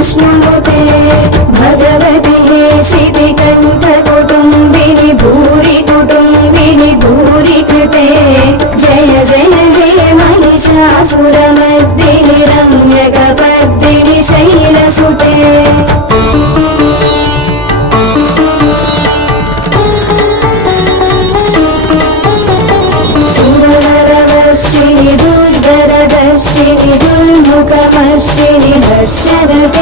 विष्णुनुते भगवति हे शितिकण्ठकुटुम्बिनि भूरि कुटुम्बिनि भूरि कृते जय जय हे महिषासुरमर्दिनि रम्यकपर्दिनि शैलसुते सुरवरवर्षिणि दुर्धरदर्शिनि दुर्मुखमर्षिणि दर्शनते